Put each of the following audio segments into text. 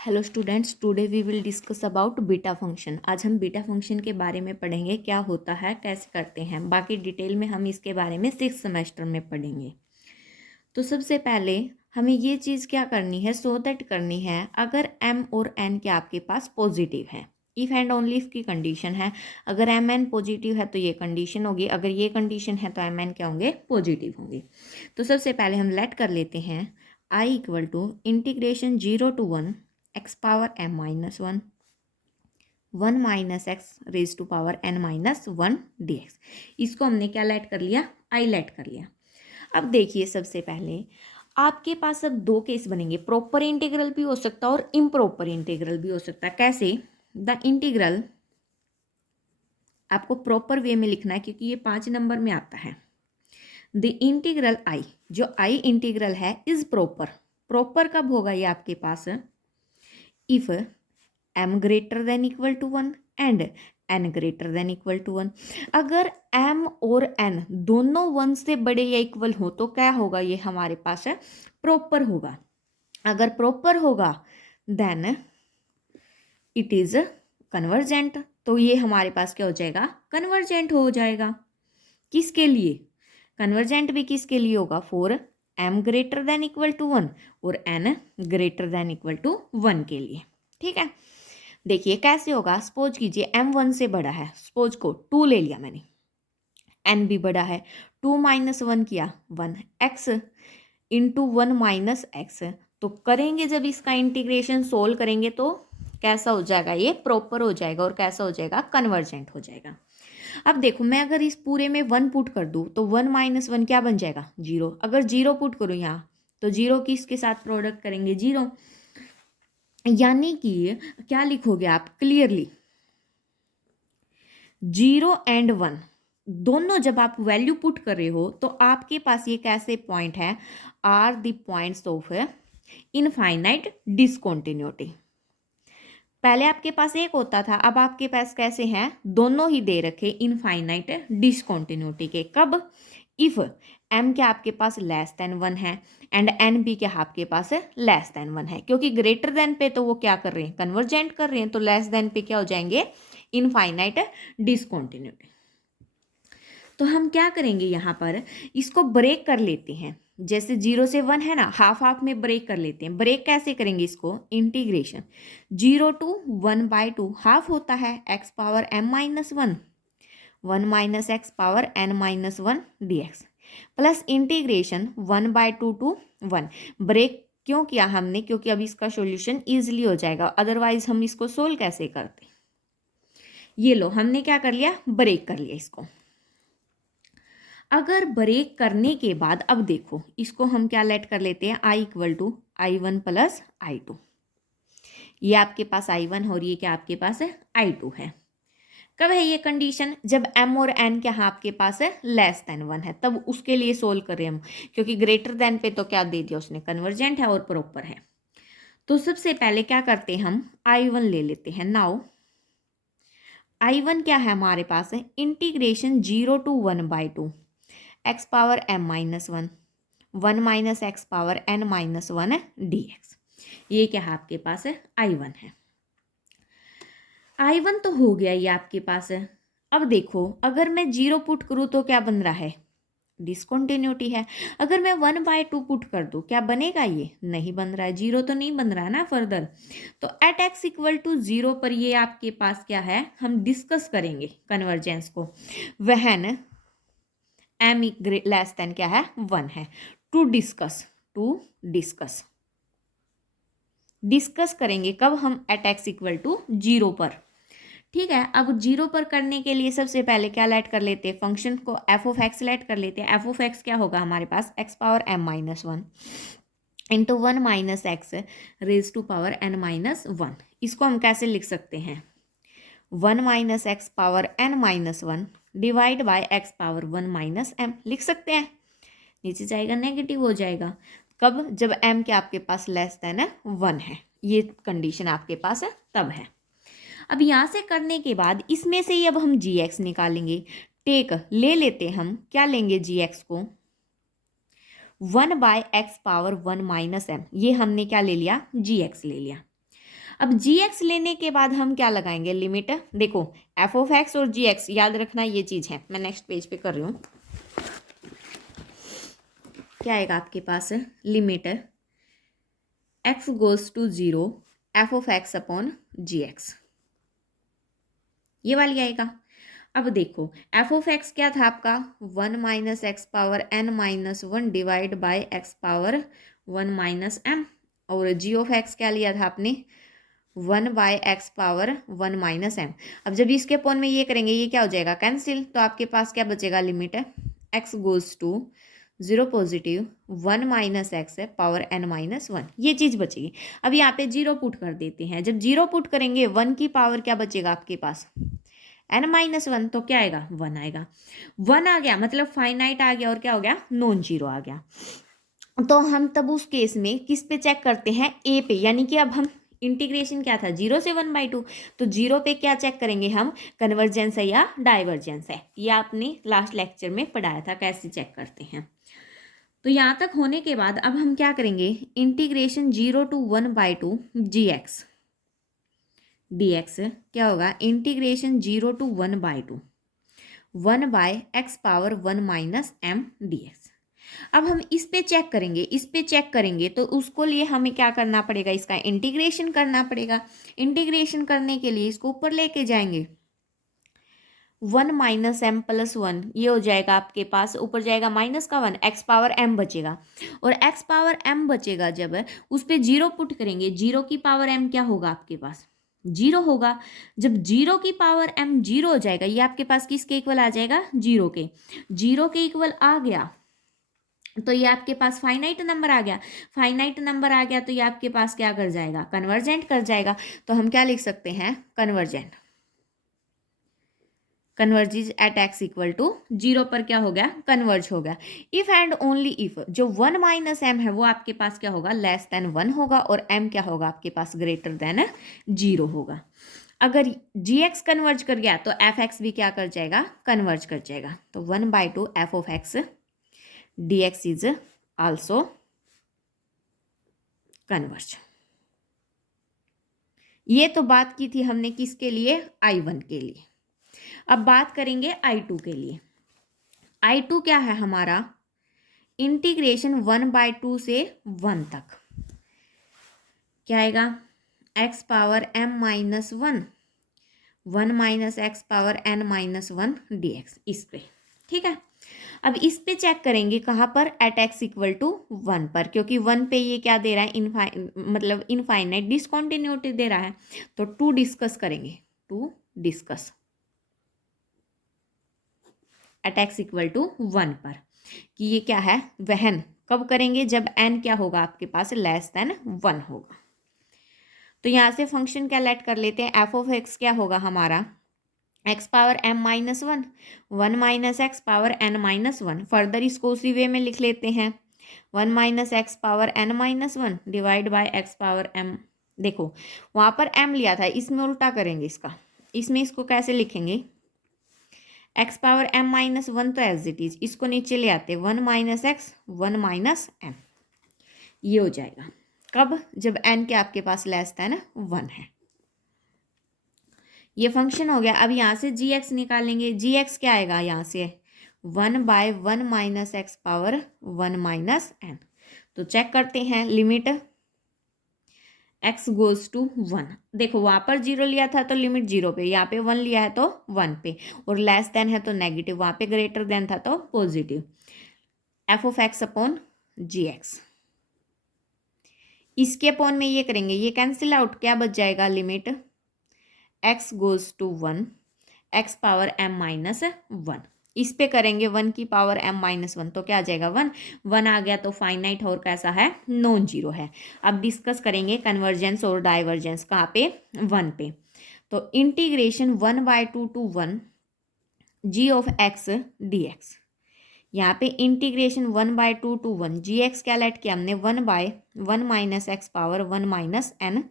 Hello students, today we will discuss about beta function. आज हम beta function के बारे में पढ़ेंगे, क्या होता है, कैसे करते हैं। बाकी डिटेल में हम इसके बारे में 6th सेमेस्टर में पढ़ेंगे। तो सबसे पहले हमें ये चीज़ क्या करनी है, सो दैट करनी है अगर m और n के आपके पास पॉजिटिव है, इफ़ एंड ओनली इफ की कंडीशन है। अगर एम एन पॉजिटिव है तो ये कंडीशन होगी, अगर ये कंडीशन है तो एम एन क्या होंगे, पॉजिटिव होंगे। तो सबसे पहले हम लेट कर लेते हैं i equal to integration 0 to 1 x power m minus 1 minus x raise to power n minus 1 dx। इसको हमने क्या लेट कर लिया, आई लेट कर लिया। अब देखिए, सबसे पहले आपके पास अब दो केस बनेंगे, प्रॉपर इंटीग्रल भी हो सकता है और इम्प्रॉपर इंटीग्रल भी हो सकता है। कैसे? द इंटीग्रल आपको प्रॉपर वे में लिखना है क्योंकि ये 5 नंबर में आता है। द इंटीग्रल आई, जो आई इंटीग्रल है, इज प्रॉपर। प्रॉपर कब होगा ये आपके पास? If m greater than equal to 1 and n greater than equal to 1। अगर m और n दोनों 1 से बड़े या इक्वल हो तो क्या होगा, ये हमारे पास है प्रॉपर होगा। अगर प्रॉपर होगा देन इट इज कन्वर्जेंट, तो ये हमारे पास क्या हो जाएगा, कन्वर्जेंट हो जाएगा। किसके लिए कन्वर्जेंट? भी किसके लिए होगा, for m greater than equal to 1 और n greater than equal to 1 के लिए। ठीक है, देखिए कैसे होगा। सपोज कीजिए m 1 से बड़ा है, सपोज को 2 ले लिया मैंने, n भी बड़ा है, 2 माइनस 1 किया 1 x इंटू 1 माइनस एक्स। तो करेंगे जब इसका इंटीग्रेशन सोल्व करेंगे तो कैसा हो जाएगा, ये प्रॉपर हो जाएगा और कैसा हो जाएगा, कन्वर्जेंट हो जाएगा। अब देखो, मैं अगर इस पूरे में 1 पुट कर दूँ तो 1 माइनस 1 क्या बन जाएगा, 0। अगर 0 पुट करूँ यहाँ तो 0 किसके साथ प्रोडक्ट करेंगे, 0। यानी कि क्या लिखोगे आप क्लियरली, 0 एंड 1 दोनों जब आप वैल्यू पुट कर रहे हो तो आपके पास ये कैसे पॉइंट है, are the points of infinite discontinuity. पहले आपके पास एक होता था, अब आपके पास कैसे हैं, दोनों ही दे रखे इनफाइनाइट डिसकंटिन्यूटी के। कब? इफ m क्या आपके पास लेस देन 1 है एंड n भी क्या आपके पास है, लेस देन 1 है। क्योंकि ग्रेटर देन पे तो वो क्या कर रहे हैं, कन्वर्जेंट कर रहे हैं, तो लेस देन पे क्या हो जाएंगे, इनफाइनाइट डिसकंटिन्यूटी। तो हम क्या करेंगे, यहाँ पर इसको ब्रेक कर लेते हैं। जैसे 0 से 1 है ना, हाफ हाफ में ब्रेक कर लेते हैं। ब्रेक कैसे करेंगे इसको, इंटीग्रेशन 0 to 1/2 हाफ होता है x power m minus 1 minus x power n minus 1 dx plus integration 1/2 to 1। Break क्यों किया हमने, क्योंकि अब इसका सॉल्यूशन इजीली हो जाएगा, अदरवाइज हम इसको सोल्व कैसे करते। ये लो, हमने क्या कर लिया, ब्रेक कर लिया इसको। अगर ब्रेक करने के बाद अब देखो, इसको हम क्या लेट कर लेते हैं, i equal to i1 plus i2। ये आपके पास i1 और ये क्या आपके पास है, i2 है। कब है ये कंडीशन, जब m और n क्या आपके पास है, लेस देन 1 है, तब उसके लिए सोल्व करें हम। क्योंकि ग्रेटर देन पे तो क्या दे दिया उसने, कन्वर्जेंट है और प्रॉपर है। तो सबसे पहले क्या करते हैं, हम i1 ले लेते हैं। नाउ i1 क्या है हमारे पास है, integration 0 to 1/2 x power m minus 1 minus x power n minus 1 dx। ये क्या है आपके पास है, i1 है। i1 तो हो गया, ये आपके पास है। अब देखो, अगर मैं 0 पुट करूँ तो क्या बन रहा है, डिसकंटिन्यूटी है। अगर मैं 1/2 पुट कर दूँ क्या बनेगा, ये नहीं बन रहा है, 0 तो नहीं बन रहा है ना फर्दर। तो एट x इक्वल टू 0 पर ये आपके पास क्या है, हम डिस्कस करेंगे कन्वर्जेंस को। वहन m लेस देन क्या है, 1 है। टू डिस्कस करेंगे कब, हम एट x इक्वल टू 0 पर। ठीक है, अब 0 पर करने के लिए सबसे पहले क्या लेट कर लेते हैं, फंक्शन को f ऑफ x लेट कर लेते हैं। f ऑफ x क्या होगा हमारे पास, x power m minus 1 into 1 minus x raise to power n minus 1। इसको हम कैसे लिख सकते हैं, 1 minus x power n minus 1 divide by x power 1 minus m लिख सकते हैं। नीचे जाएगा, नेगेटिव हो जाएगा। कब, जब m के आपके पास लेस देन 1 है, ये कंडीशन आपके पास है तब है। अब यहाँ से करने के बाद इसमें से ही अब हम gx निकालेंगे। टेक ले लेते हम, क्या लेंगे gx को, 1 by x power 1 minus m। ये हमने क्या ले लिया, gx ले लिया। अब जी एक्स लेने के बाद हम क्या लगाएंगे, लिमिट। देखो एफ ऑफ एक्स और जी एक्स याद रखना ये चीज़ है। मैं नेक्स्ट पेज पे कर रही हूँ। क्या आएगा आपके पास, limit x goes to 0 f of x upon g x, ये वाली आएगा। अब देखो एफ ऑफ एक्स क्या था आपका, 1 minus x power n minus 1 divide by x power 1 minus m, और जी ऑफ एक्स क्या लिया था आपने, 1 by x power 1 minus m। अब जब इसके अपॉन में ये करेंगे ये क्या हो जाएगा, कैंसिल। तो आपके पास क्या बचेगा, लिमिट है x goes to 0 positive 1 minus x है पावर n माइनस 1, ये चीज़ बचेगी। अब यहाँ पे 0 पुट कर देते हैं। जब 0 पुट करेंगे 1 की पावर क्या बचेगा आपके पास, n माइनस 1, तो क्या आएगा, 1 आएगा। 1 आ गया मतलब फाइनाइट आ गया, और क्या हो गया, नॉन जीरो आ गया। तो हम तब उस केस में किस पे चेक करते हैं, ए पे, यानी कि अब हम इंटीग्रेशन क्या था 0 से 1/2, तो 0 पे क्या चेक करेंगे हम, कन्वर्जेंस है या डाइवर्जेंस है। ये आपने लास्ट लेक्चर में पढ़ाया था कैसे चेक करते हैं। तो यहाँ तक होने के बाद अब हम क्या करेंगे, integration 0 to 1/2 g x d x क्या होगा, integration 0 to 1/2 1 by x power 1 minus m dx। अब हम इस पे चेक करेंगे, इस पे चेक करेंगे तो उसको लिए हमें क्या करना पड़ेगा, इसका इंटीग्रेशन करना पड़ेगा। इंटीग्रेशन करने के लिए इसको ऊपर लेके जाएंगे, 1 माइनस एम प्लस 1, ये हो जाएगा आपके पास, ऊपर जाएगा माइनस का 1, एक्स पावर m बचेगा। और एक्स पावर m बचेगा जब उस पर 0 पुट करेंगे, 0 की पावर m क्या होगा आपके पास, 0 होगा। जब 0 की पावर m 0 हो जाएगा, ये आपके पास किसके इक्वल आ जाएगा, 0 के। 0 के इक्वल आ गया तो ये आपके पास फाइनाइट नंबर आ गया। फाइनाइट नंबर आ गया तो ये आपके पास क्या कर जाएगा, कन्वर्जेंट कर जाएगा। तो हम क्या लिख सकते हैं, convergent, converges at x equal to 0 पर क्या हो गया, कन्वर्ज हो गया। इफ एंड ओनली इफ जो 1 माइनस एम है वो आपके पास क्या होगा, लेस देन 1 होगा, और m क्या होगा आपके पास, ग्रेटर देन 0 होगा। अगर जी एक्स कन्वर्ज कर गया तो एफ एक्स भी क्या कर जाएगा, कन्वर्ज कर जाएगा। तो 1/2 F of x dx is also converge। ये तो बात की थी हमने किसके लिए, I1 के लिए। अब बात करेंगे I2 के लिए। I2 क्या है हमारा, इंटीग्रेशन 1/2 से 1 तक क्या आएगा, x power m minus 1 1 minus x power n minus 1 dx, इस पे, ठीक है। अब इस पे चेक करेंगे कहाँ पर, एट एक्स इक्वल टू 1 पर, क्योंकि 1 पे ये क्या दे रहा है, मतलब इनफाइनाइट डिसकॉन्टिन्यूटी दे रहा है। तो टू डिस्कस करेंगे, to discuss at x equal to 1 पर कि ये क्या है, वहन कब करेंगे, जब n क्या होगा आपके पास, लेस देन 1 होगा। तो यहाँ से फंक्शन क्या लेट कर लेते हैं, एफ ऑफ एक्स क्या होगा हमारा, x power m minus 1 1 minus x power n minus 1। Further इसको उसी वे में लिख लेते हैं, 1 minus x power n minus 1 divide bye x power m। देखो वहाँ पर m लिया था, इसमें उल्टा करेंगे इसका, इसमें इसको कैसे लिखेंगे, एक्स पावर m माइनस 1 तो एज इट इज, इसको नीचे ले आते 1 माइनस एक्स 1 माइनस m, ये हो जाएगा। कब, जब n के आपके पास लेस देन 1 है। ये फंक्शन हो गया। अब यहाँ से जी एक्स निकालेंगे, जी एक्स क्या आएगा यहाँ से, 1/1 minus x power 1 minus n। तो चेक करते हैं, लिमिट x गोज टू 1। देखो वहाँ पर 0 लिया था तो लिमिट 0 पे, यहाँ पे 1 लिया है तो 1 पे, और लेस देन है तो नेगेटिव, वहाँ पे ग्रेटर देन था तो positive. F of x upon g x, इसके अपॉन में ये करेंगे, ये कैंसिल आउट, क्या बच जाएगा, limit x goes to 1 x power m minus 1। इस पे करेंगे 1 की पावर m माइनस 1, तो क्या आ जाएगा, 1 1 आ गया तो फाइनाइट और कैसा है, नॉन जीरो है। अब डिस्कस करेंगे कन्वर्जेंस और डाइवर्जेंस, कहाँ पे, 1 पे। तो integration 1/2 to 1 g of x dx, यहाँ पे इंटीग्रेशन 1/2 टू 1 जी एक्स क्या लेट किया हमने, 1/1 minus x power 1 minus n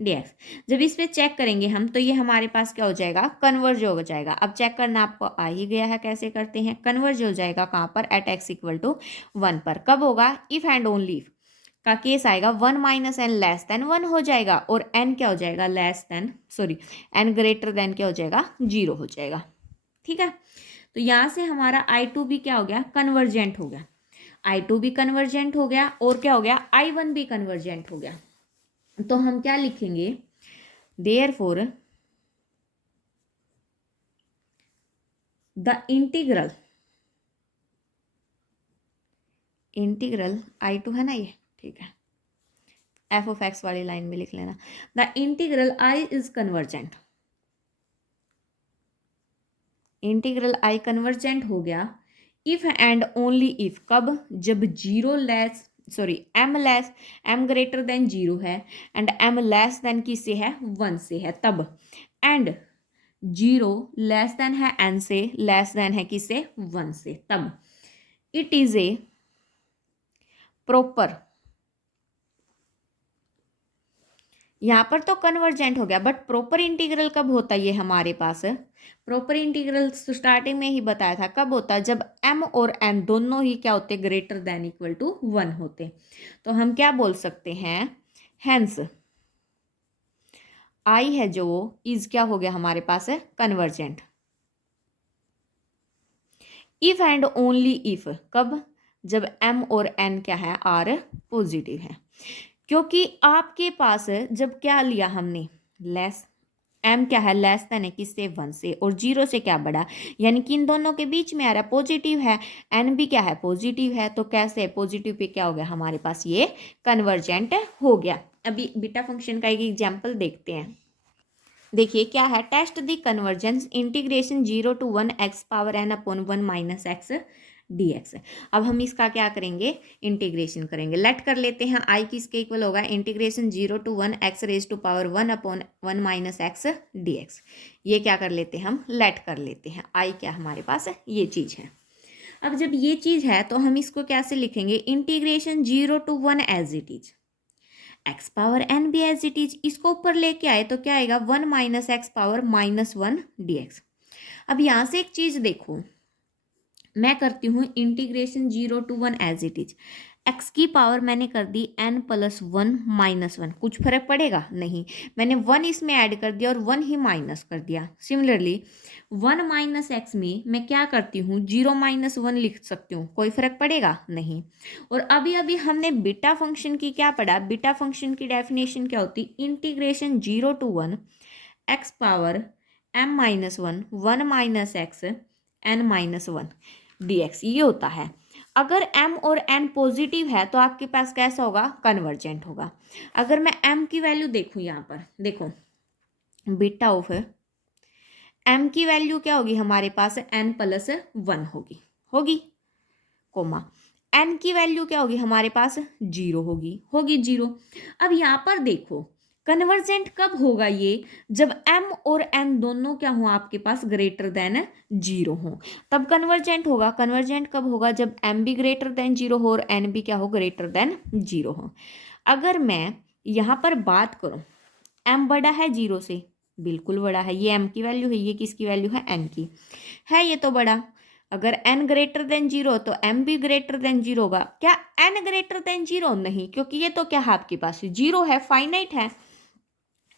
dx। जब इस पे चेक करेंगे हम तो ये हमारे पास क्या हो जाएगा, कन्वर्ज हो जाएगा। अब चेक करना आपको आ ही गया है कैसे करते हैं, कन्वर्ज हो जाएगा कहाँ पर, एट एक्स इक्वल टू 1 पर। कब होगा, इफ एंड ओनली इफ, का केस आएगा 1 माइनस एन लेस देन 1 हो जाएगा, और एन क्या हो जाएगा, एन ग्रेटर देन क्या हो जाएगा, 0 हो जाएगा। ठीक है, तो यहाँ से हमारा I2 भी क्या हो गया, कन्वर्जेंट हो गया, I2 भी कन्वर्जेंट हो गया, और क्या हो गया, I1 भी कन्वर्जेंट हो गया। तो हम क्या लिखेंगे, देयरफॉर द इंटीग्रल I2 है ना ये, ठीक है, एफ ऑफ एक्स वाली लाइन में लिख लेना, the integral I is convergent, integral I convergent हो गया इफ एंड ओनली इफ, कब, जब एम ग्रेटर देन 0 है एंड एम लेस देन किससे है, 1 से है, तब, एंड 0 लेस देन है एन से, लेस देन है किससे, 1 से, तब इट इज ए प्रॉपर, यहाँ पर तो कन्वर्जेंट हो गया, बट प्रॉपर इंटीग्रल कब होता है, ये हमारे पास प्रॉपर इंटीग्रल स्टार्टिंग में ही बताया था, कब होता है, जब m और n दोनों ही क्या होते, ग्रेटर देन इक्वल टू 1 होते। तो हम क्या बोल सकते हैं, हेंस I है जो इज क्या हो गया हमारे पास है, convergent, if and only if, कब, जब m और n क्या है, आर पॉजिटिव है, क्योंकि आपके पास जब क्या लिया हमने, लेस, m क्या है, लेस देन है किससे, 1 से, और 0 से क्या बड़ा, यानी कि इन दोनों के बीच में आ रहा, पॉजिटिव है, n भी क्या है, पॉजिटिव है, तो कैसे पॉजिटिव पे क्या हो गया हमारे पास, ये कन्वर्जेंट हो गया। अभी बीटा फंक्शन का एक एग्जाम्पल देखते हैं, देखिए क्या है, test the convergence integration 0 to 1 x power n upon 1 minus x dx। अब हम इसका क्या करेंगे, इंटीग्रेशन करेंगे, लेट कर लेते हैं, I किसके इक्वल होगा, integration 0 to 1 x raise to power 1 upon 1 minus x dx। ये क्या कर लेते हैं, हम लेट कर लेते हैं, I क्या हमारे पास है, ये चीज़ है। अब जब ये चीज़ है तो हम इसको कैसे लिखेंगे, integration 0 to 1 as it is, x power n भी एज इट इज, इसको ऊपर लेके आए तो क्या आएगा, 1 माइनस एक्स पावर -1 dx। अब यहाँ से एक चीज़ देखो, मैं करती हूँ integration 0 to 1 as it is, x की पावर मैंने कर दी n+1 -1, कुछ फर्क पड़ेगा नहीं, मैंने 1 इसमें ऐड कर दिया और 1 ही माइनस कर दिया। सिमिलरली 1 माइनस एक्स में मैं क्या करती हूँ, 0 - 1 लिख सकती हूँ, कोई फर्क पड़ेगा नहीं। और अभी अभी हमने बीटा फंक्शन की क्या पढ़ा, बीटा फंक्शन की डेफिनेशन क्या होती, integration 0 to 1 x power m-1 1 minus x n-1 dx, ये होता है। अगर m और n पॉजिटिव है तो आपके पास कैसा होगा, कन्वर्जेंट होगा। अगर मैं m की वैल्यू देखूँ, यहाँ पर देखो, बीटा ऑफ m की वैल्यू क्या होगी हमारे पास, n+1 होगी कोमा, n की वैल्यू क्या होगी हमारे पास, 0 होगी 0। अब यहाँ पर देखो कन्वर्जेंट कब होगा ये, जब m और n दोनों क्या हो आपके पास, ग्रेटर देन 0 हो, तब कन्वर्जेंट होगा। कन्वर्जेंट कब होगा, जब m भी ग्रेटर देन 0 हो और n भी क्या हो, ग्रेटर देन 0 हो। अगर मैं यहाँ पर बात करूँ, m बड़ा है 0 से, बिल्कुल बड़ा है, ये m की वैल्यू है, ये किसकी वैल्यू है, n की है, ये तो बड़ा। अगर n ग्रेटर देन 0 तो m भी ग्रेटर देन 0 होगा, क्या n ग्रेटर देन 0 नहीं, क्योंकि ये तो क्या है आपके पास 0 है, फाइनाइट है,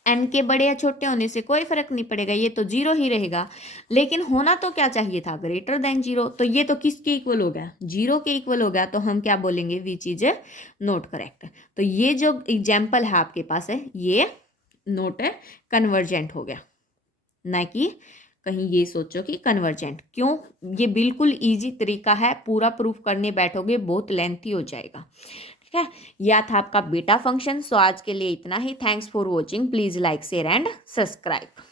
n के बड़े या छोटे होने से कोई फर्क नहीं पड़ेगा, ये तो 0 ही रहेगा। लेकिन होना तो क्या चाहिए था, ग्रेटर देन 0, तो ये तो किसके इक्वल हो गया, 0 के इक्वल हो गया, तो हम क्या बोलेंगे, विच इज नॉट करेक्ट। तो ये जो एग्जाम्पल है आपके पास है, ये नॉट कन्वर्जेंट हो गया, ना कि कहीं ये सोचो कि कन्वर्जेंट। क्यों, ये बिल्कुल इजी तरीका है, पूरा प्रूफ करने बैठोगे बहुत लेंथी हो जाएगा। ठीक है, यह था आपका बीटा फंक्शन। सो आज के लिए इतना ही, thanks for watching, please like share and subscribe.